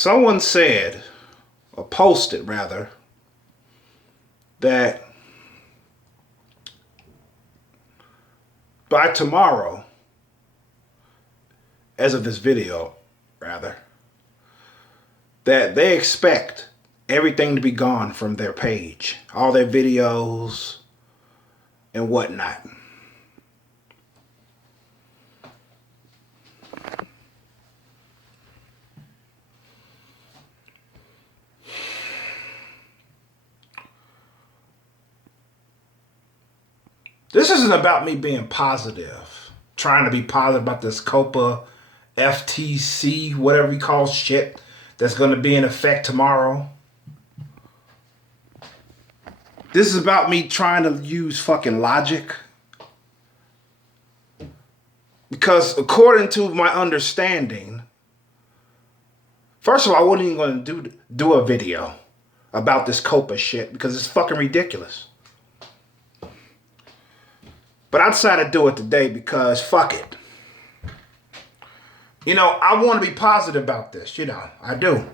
Someone said, or posted rather, that by tomorrow, as of this video, rather, that they expect everything to be gone from their page. All their videos and whatnot. This isn't about me being positive, trying to be positive about this Coppa, FTC, whatever you call shit, that's going to be in effect tomorrow. This is about me trying to use fucking logic. Because according to my understanding, first of all, I wasn't even going to do a video about this Coppa shit because it's fucking ridiculous. But I decided to do it today because fuck it. You know, I want to be positive about this. You know, I do.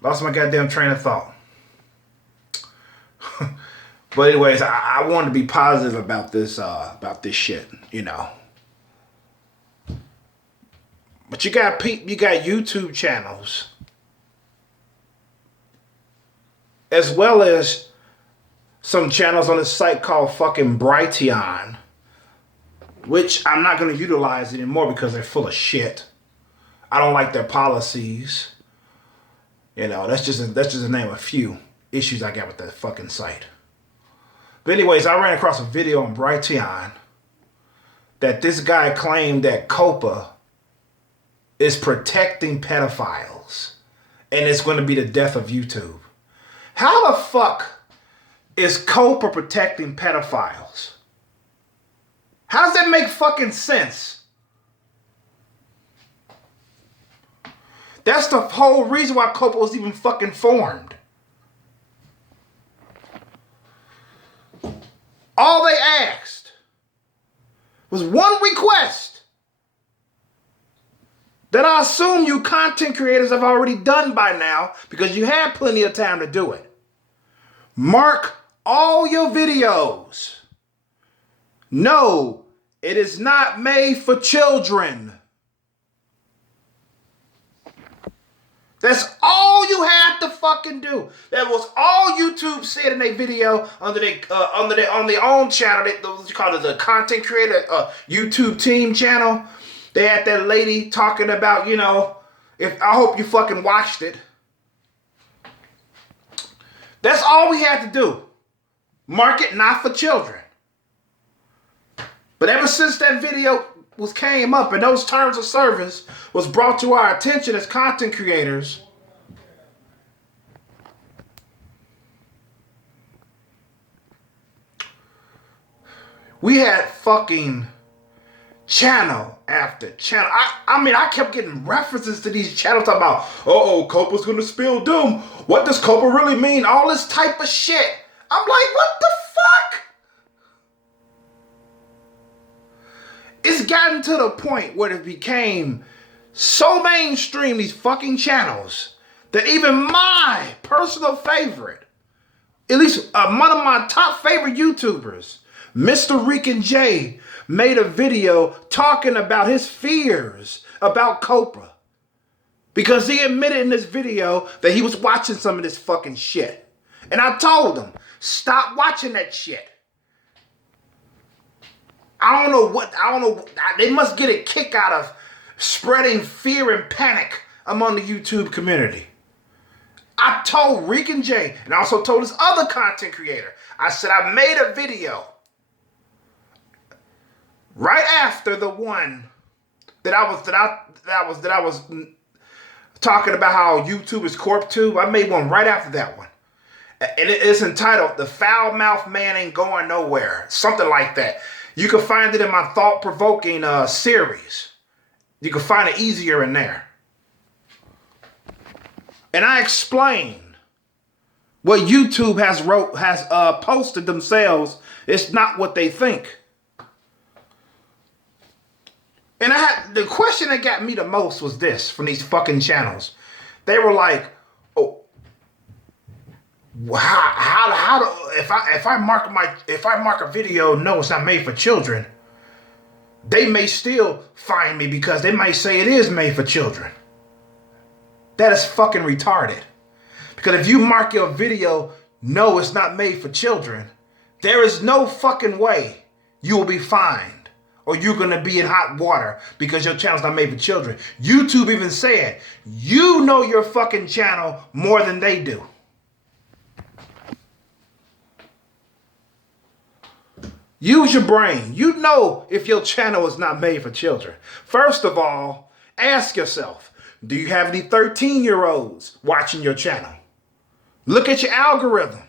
Lost my goddamn train of thought. But anyways, I want to be positive about this shit, you know. But you got YouTube channels, as well as some channels on this site called fucking Brightion, which I'm not going to utilize anymore because they're full of shit. I don't like their policies. You know, that's just the name of a few issues I got with that fucking site. But anyways, I ran across a video on Brightion that this guy claimed that Coppa is protecting pedophiles and it's going to be the death of YouTube. How the fuck is Coppa protecting pedophiles? How does that make fucking sense? That's the whole reason why Coppa was even fucking formed. All they asked was one request that I assume you content creators have already done by now because you had plenty of time to do it. Mark all your videos. No, it is not made for children. That's all you had to fucking do. That was all YouTube said in their video on their own channel. What you call it, the content creator YouTube team channel. They had that lady talking about, you know, I hope you fucking watched it. That's all we had to do. Mark it not for children. But ever since that video came up and those terms of service was brought to our attention as content creators, we had fucking channel after channel. I mean, I kept getting references to these channels talking about, Coppa's gonna spill doom. What does Coppa really mean? All this type of shit. I'm like, what the fuck? It's gotten to the point where it became so mainstream, these fucking channels, that even my personal favorite, at least one of my top favorite YouTubers, mrricanjay, made a video talking about his fears about Coppa. Because he admitted in this video that he was watching some of this fucking shit. And I told him, stop watching that shit. I don't know. They must get a kick out of spreading fear and panic among the YouTube community. I told mrricanjay, and I also told this other content creator, I said I made a video right after the one that I was talking about how YouTube is corp-tube. I made one right after that one. And it's entitled, "The Foul Mouth Man Ain't Going Nowhere." Something like that. You can find it in my thought-provoking series. You can find it easier in there. And I explain what YouTube has posted themselves. It's not what they think. And the question that got me the most was this from these fucking channels. They were like, "Oh, how do if I mark a video, no, it's not made for children, they may still find me because they might say it is made for children." That is fucking retarded. Because if you mark your video, no, it's not made for children, there is no fucking way you will be fined or you're going to be in hot water because your channel's not made for children. YouTube even said, you know your fucking channel more than they do. Use your brain. You know if your channel is not made for children. First of all, ask yourself, do you have any 13-year-olds watching your channel? Look at your algorithm.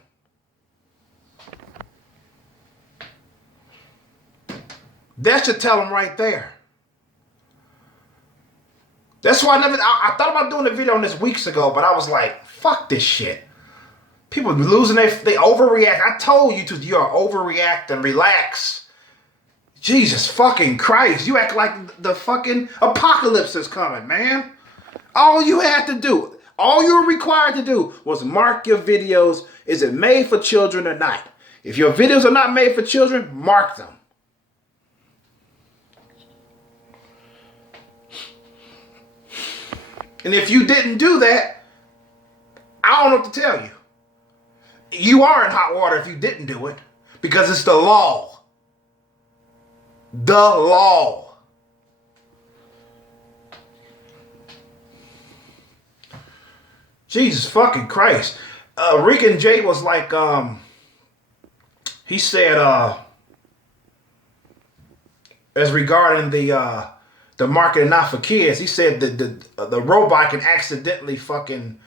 That should tell them right there. That's why I thought about doing a video on this weeks ago, but I was like, fuck this shit. People losing they overreact. I told you you are overreacting. Relax. Jesus fucking Christ. You act like the fucking apocalypse is coming, man. All you had to do, all you were required to do was mark your videos. Is it made for children or not? If your videos are not made for children, mark them. And if you didn't do that, I don't know what to tell you. You are in hot water if you didn't do it, because it's the law. The law. Jesus fucking Christ. Rican Jay was like, he said, as regarding the marketing not for kids, he said that the robot can accidentally fucking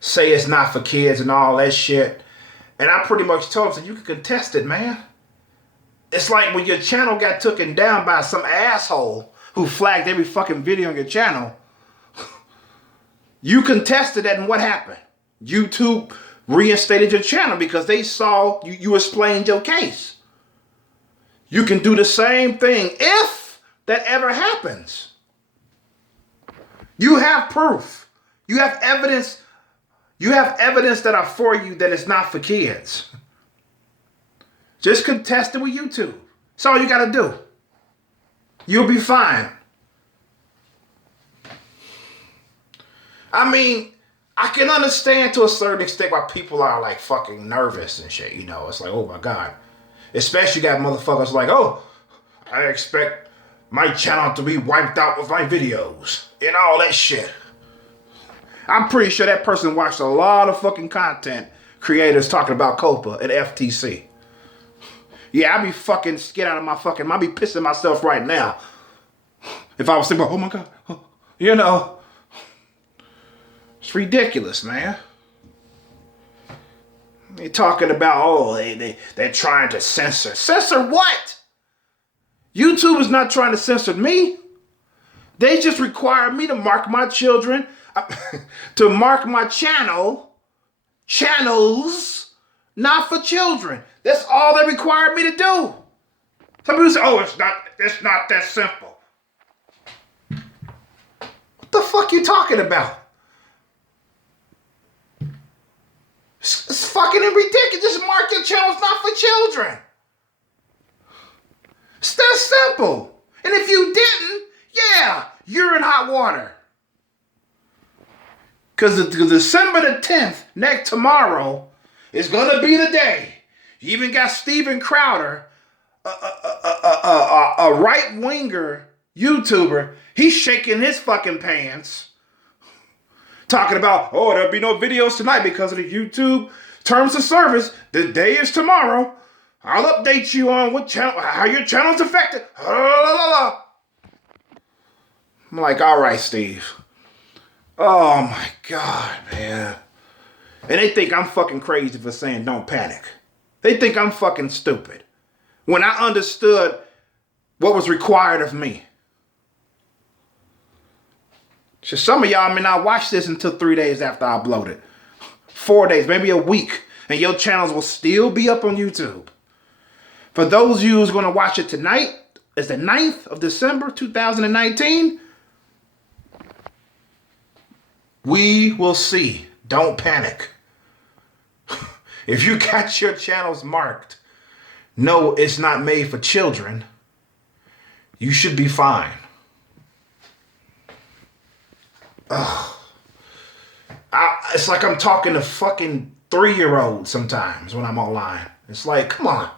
say it's not for kids and all that shit. And I pretty much told him, so you can contest it, man. It's like when your channel got taken down by some asshole who flagged every fucking video on your channel. You contested that, and what happened? YouTube reinstated your channel because they saw you explained your case. You can do the same thing if that ever happens. You have proof. You have evidence. You have evidence that are for you that it's not for kids. Just contest it with YouTube. That's all you got to do. You'll be fine. I mean, I can understand to a certain extent why people are like fucking nervous and shit. You know, it's like, oh my God. Especially got motherfuckers like, oh, I expect my channel to be wiped out with my videos and all that shit. I'm pretty sure that person watched a lot of fucking content creators talking about Coppa and FTC. Yeah, I'd be fucking scared out of my fucking, I'd be pissing myself right now. If I was thinking, oh my God, you know. It's ridiculous, man. They're talking about, oh, they're trying to censor. Censor what? YouTube is not trying to censor me. They just require me to mark my children, to mark my channels, not for children. That's all they require me to do. Some people say, oh, it's not that simple. What the fuck you talking about? It's fucking ridiculous. Just mark your channels not for children. It's that simple. And if you didn't, yeah, you're in hot water. Because December the 10th, tomorrow, is going to be the day. You even got Steven Crowder, a right-winger YouTuber. He's shaking his fucking pants. Talking about, oh, there'll be no videos tonight because of the YouTube terms of service. The day is tomorrow. I'll update you on what channel, how your channel's affected. I'm like, all right, Steve. Oh my God, man. And they think I'm fucking crazy for saying don't panic. They think I'm fucking stupid. When I understood what was required of me. So some of y'all may not watch this until 3 days after I upload it. 4 days, maybe a week. And your channels will still be up on YouTube. For those of you who's going to watch it tonight It's the 9th of December, 2019. We will see. Don't panic. If you got your channels marked, no, it's not made for children, you should be fine. It's like I'm talking to fucking 3-year-olds sometimes when I'm online. It's like, come on.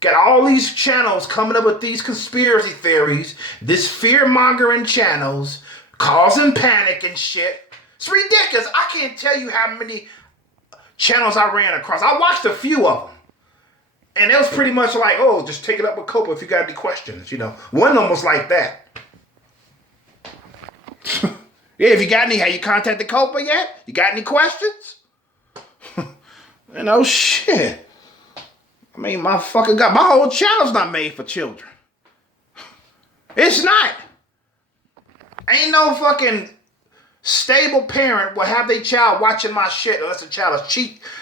Got all these channels coming up with these conspiracy theories, this fear-mongering channels, causing panic and shit. It's ridiculous. I can't tell you how many channels I ran across. I watched a few of them. And it was pretty much like, oh, just take it up with Coppa if you got any questions, you know. One of them was like that. Yeah, if you got any, have you contacted Coppa yet? You got any questions? You know, shit. I mean, my whole channel's not made for children. It's not. Ain't no fucking stable parent will have their child watching my shit unless the child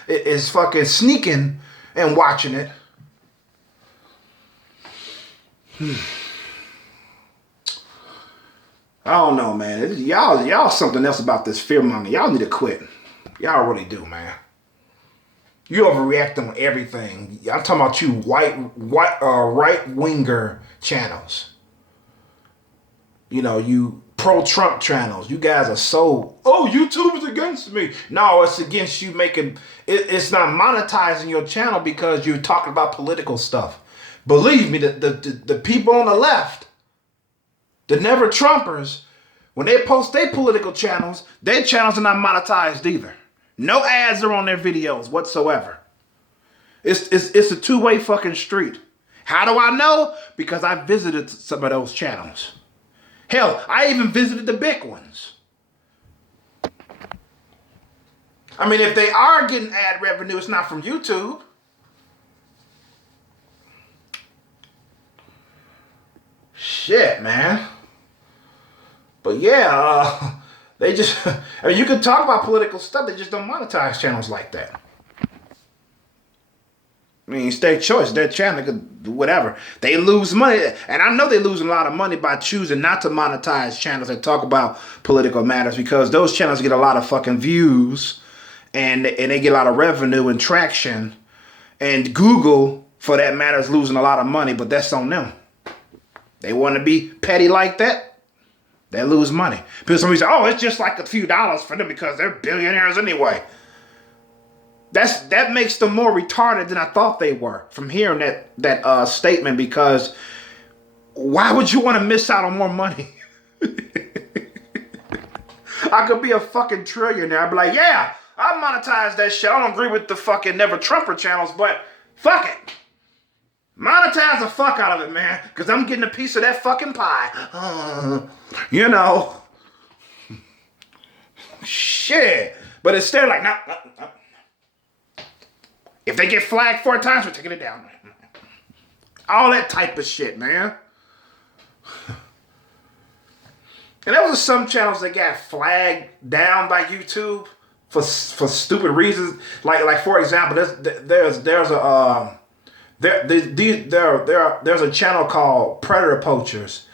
is fucking sneaking and watching it. I don't know, man. Y'all something else about this fear-mongering. Y'all need to quit. Y'all really do, man. You overreact on everything. I'm talking about you right-winger channels. You know, you pro-Trump channels. You guys are so, oh, YouTube is against me. No, it's against you making, it's not monetizing your channel because you're talking about political stuff. Believe me, the people on the left, the never-Trumpers, when they post their political channels, their channels are not monetized either. No ads are on their videos whatsoever. It's a two-way fucking street. How do I know? Because I visited some of those channels. Hell, I even visited the big ones. I mean, if they are getting ad revenue, it's not from YouTube. Shit, man. But yeah, they just, I mean, you can talk about political stuff, they just don't monetize channels like that. I mean, it's their choice, their channel, could do whatever. They lose money, and I know they're losing a lot of money by choosing not to monetize channels that talk about political matters because those channels get a lot of fucking views and they get a lot of revenue and traction. And Google, for that matter, is losing a lot of money, but that's on them. They want to be petty like that, they lose money. Because somebody say, oh, it's just like a few dollars for them because they're billionaires anyway. That makes them more retarded than I thought they were from hearing that statement, because why would you want to miss out on more money? I could be a fucking trillionaire. I'd be like, yeah, I monetize that shit. I don't agree with the fucking never-Trumper channels, but fuck it. Monetize the fuck out of it, man, because I'm getting a piece of that fucking pie. You know. Shit. But instead, like, no. If they get flagged 4 times, we're taking it down. All that type of shit, man. And there was some channels that got flagged down by YouTube for stupid reasons. Like for example, there's a channel called Predator Poachers,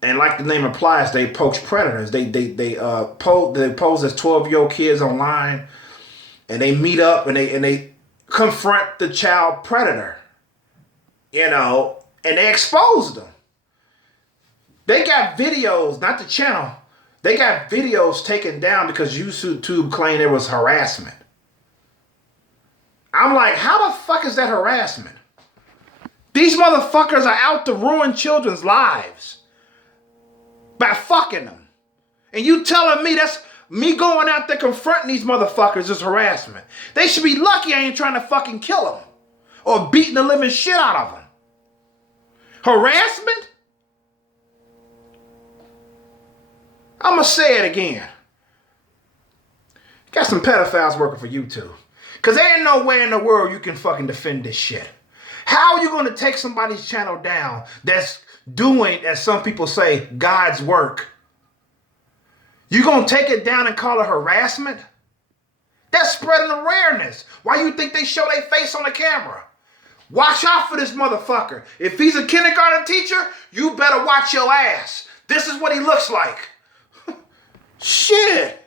and like the name implies, they poach predators. They pose as 12-year-old kids online, and they meet up and they confront the child predator, you know, and they exposed them. They got videos, not the channel. They got videos taken down because YouTube claimed there was harassment. I'm like, how the fuck is that harassment? These motherfuckers are out to ruin children's lives by fucking them. And you telling me that's me going out there confronting these motherfuckers is harassment? They should be lucky I ain't trying to fucking kill them or beating the living shit out of them. Harassment? I'm going to say it again. Got some pedophiles working for YouTube. Because there ain't no way in the world you can fucking defend this shit. How are you going to take somebody's channel down that's doing, as some people say, God's work? You going to take it down and call it harassment? That's spreading awareness. Why you think they show their face on the camera? Watch out for this motherfucker. If he's a kindergarten teacher, you better watch your ass. This is what he looks like. Shit.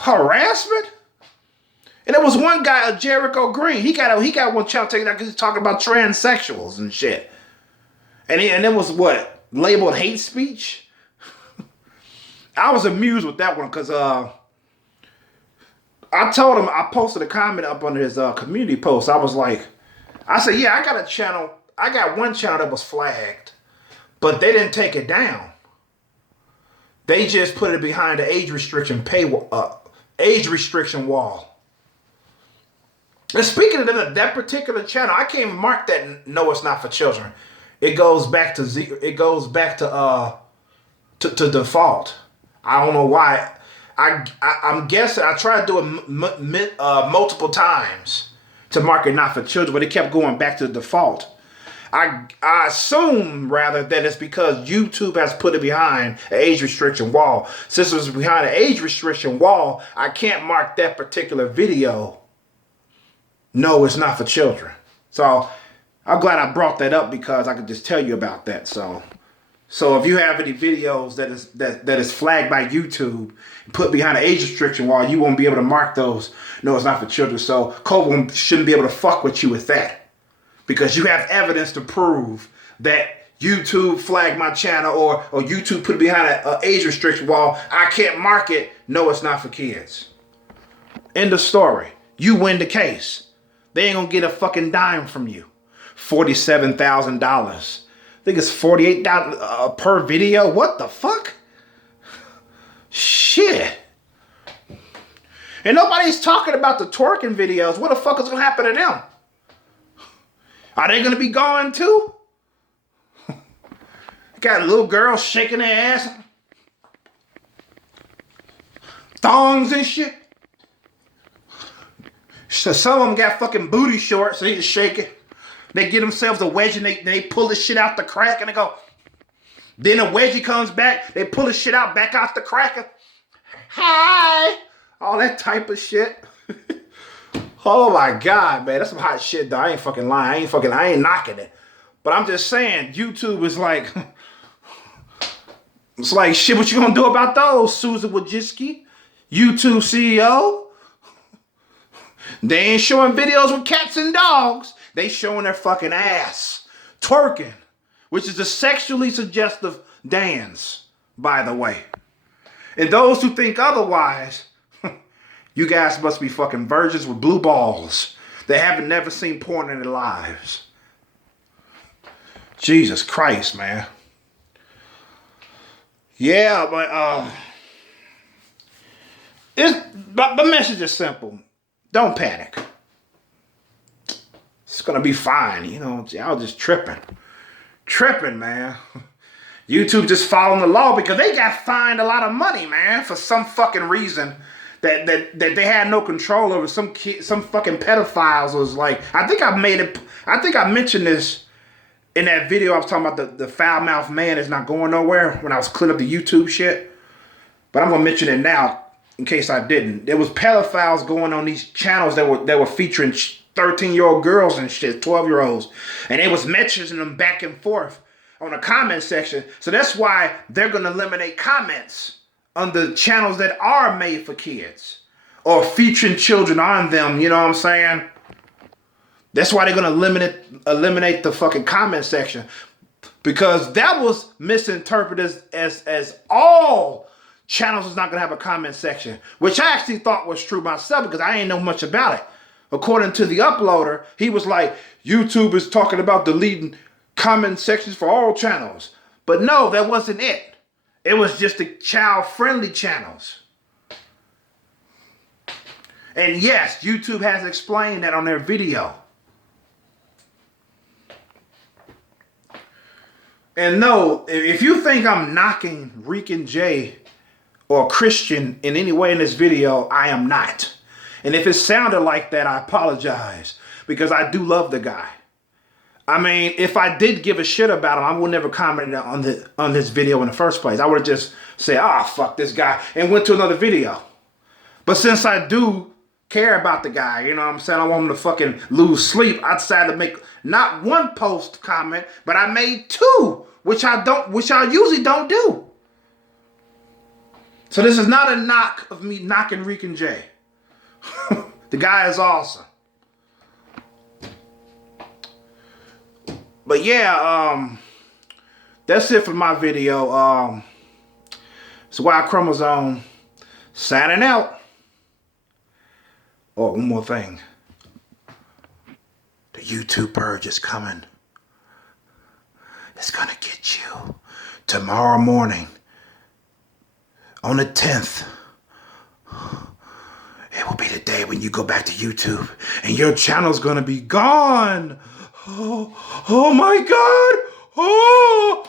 Harassment? And there was one guy, Jericho Green. He got one channel taken out because he's talking about transsexuals and shit. And it was what? Labeled hate speech? I was amused with that one because I told him, I posted a comment up under his community post. I said, yeah, I got a channel. I got one channel that was flagged, but they didn't take it down. They just put it behind the age restriction wall. And speaking of that particular channel, I can't even mark that. No, it's not for children. It goes back to to default. I don't know why. I'm guessing I tried to do it multiple times to mark it not for children, but it kept going back to the default. I assume rather that it's because YouTube has put it behind an age restriction wall. Since it was behind an age restriction wall, I can't mark that particular video. No, it's not for children. So I'm glad I brought that up because I could just tell you about that. So if you have any videos that is flagged by YouTube, put behind an age restriction wall, you won't be able to mark those. No, it's not for children. So Coppa shouldn't be able to fuck with you with that. Because you have evidence to prove that YouTube flagged my channel or YouTube put it behind an age restriction wall. I can't mark it. No, it's not for kids. End of story. You win the case. They ain't gonna get a fucking dime from you. $47,000. I think it's $48 per video. What the fuck? Shit. And nobody's talking about the twerking videos. What the fuck is gonna happen to them? Are they going to be gone too? Got little girls shaking their ass. Thongs and shit. So some of them got fucking booty shorts. So they just shake it. They get themselves a wedgie and they pull the shit out the crack and they go. Then a wedgie comes back. They pull the shit out back out the crack. Hi. All that type of shit. Oh my God, man, that's some hot shit though. I ain't fucking lying. I ain't knocking it. But I'm just saying, YouTube is like, it's like, shit, what you gonna do about those, Susan Wojcicki, YouTube CEO? They ain't showing videos with cats and dogs. They showing their fucking ass. Twerking, which is a sexually suggestive dance, by the way. And those who think otherwise, you guys must be fucking virgins with blue balls. They haven't never seen porn in their lives. Jesus Christ, man. Yeah, but the message is simple. Don't panic. It's gonna be fine. You know, y'all just tripping. Tripping, man. YouTube just following the law because they got fined a lot of money, man, for some fucking reason. That they had no control over. Some fucking pedophiles was like, I think I mentioned this in that video I was talking about the foul-mouthed man is not going nowhere when I was cleaning up the YouTube shit. But I'm gonna mention it now in case I didn't. There was pedophiles going on these channels that were featuring 13-year-old girls and shit, 12-year-olds. And they was mentioning them back and forth on the comment section. So that's why they're gonna eliminate comments on the channels that are made for kids or featuring children on them, you know what I'm saying? That's why they're going to eliminate the fucking comment section because that was misinterpreted as all channels is not going to have a comment section, which I actually thought was true myself because I ain't know much about it. According to the uploader, he was like, YouTube is talking about deleting comment sections for all channels. But no, that wasn't it. It was just the child-friendly channels. And yes, YouTube has explained that on their video. And no, if you think I'm knocking Rican J or Christian in any way in this video, I am not. And if it sounded like that, I apologize because I do love the guy. I mean, if I did give a shit about him, I would never comment on this video in the first place. I would have just said, fuck this guy, and went to another video. But since I do care about the guy. You know what I'm saying? I want him to fucking lose sleep. I decided to make not one post comment, but I made 2, which I usually don't do. So this is not a knock of me knocking Rican J. The guy is awesome. But yeah, that's it for my video. It's Y Chromosome signing out. Oh, one more thing. The YouTube purge is coming. It's gonna get you tomorrow morning on the 10th. It will be the day when you go back to YouTube and your channel's gonna be gone. Oh my God. Oh.